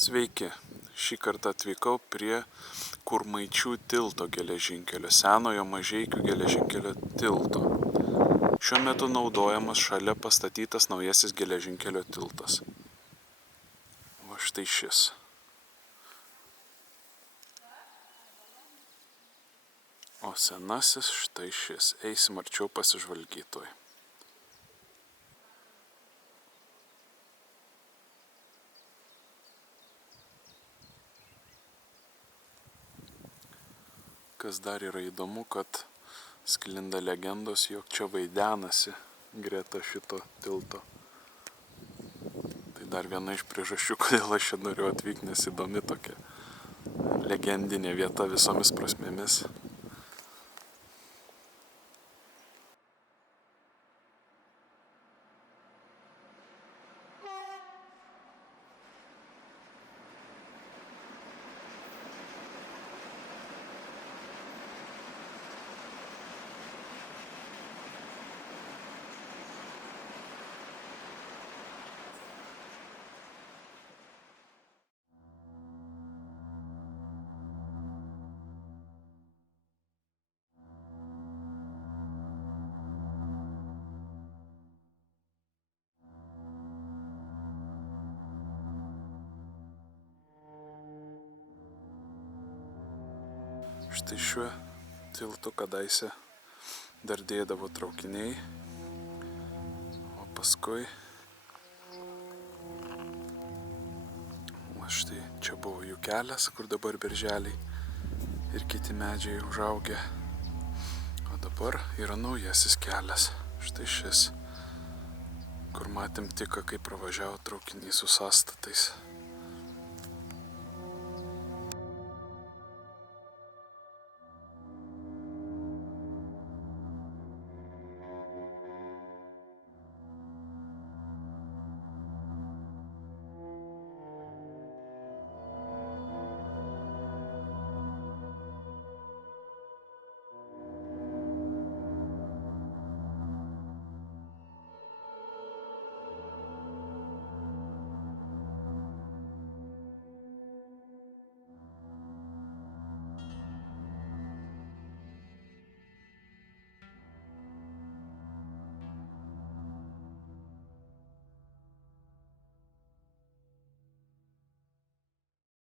Sveiki, šį kartą atvykau prie Kurmaičių tilto geležinkelio, senojo Mažeikių geležinkelio tilto. Šiuo metu naudojamas šalia pastatytas naujasis geležinkelio tiltas. Va štai šis. O senasis štai šis. Eisim arčiau pasižvalgytoj. Kas dar yra įdomu, kad sklinda legendos, jog čia vaidenasi greta šito tilto. Tai dar viena iš priežasčių, kodėl aš čia noriu atvykti, nes įdomi tokia legendinė vieta visomis prasmėmis. Štai šiuo tiltu kadaise dardėdavo traukiniai, o paskui štai čia buvo jų kelias, kur dabar berželiai ir kiti medžiai užaugę, o dabar yra naujasis kelias, štai šis, kur matėm tik, kaip pravažiavo traukiniai su sąstatais.